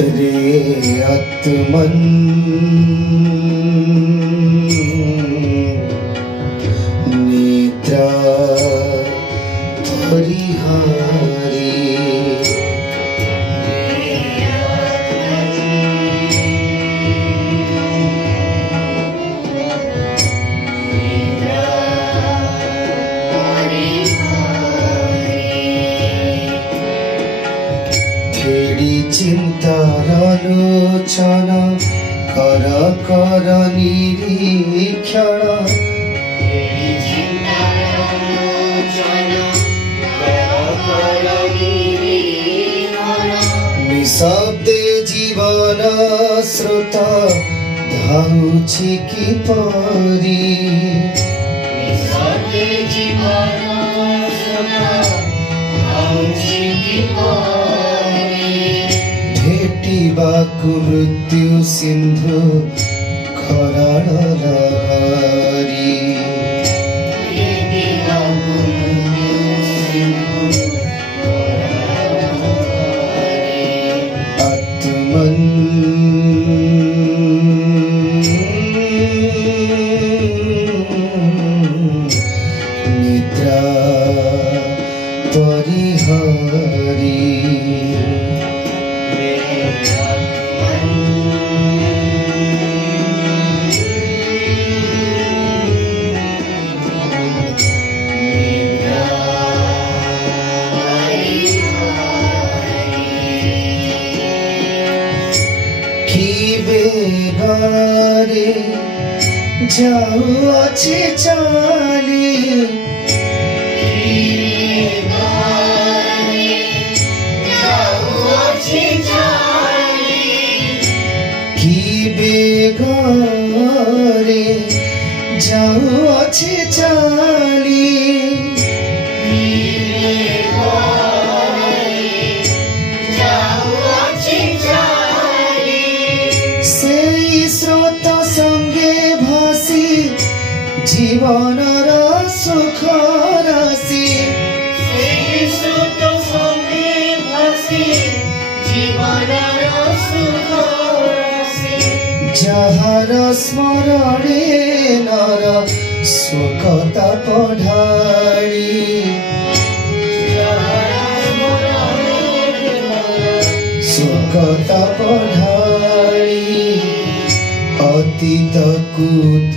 रे आत्मन निद्रा परिहारी चिंतार आलोचना कर कर निरीक्षण निशब्दे जीवन स्रोत धाउछि किपरि भेटिबाकु मृत्यु सिंधु खराळ लहरी आत्मन निद्रा परिहारी बेगारे जाउछि चाली कि बेगारे जाउछि चाली स्रोत संगे भासी जीवनर सुख राशि जहार स्मरणे नर शोकता पढ़ाई शोकता पढ़ाई अतीत कूद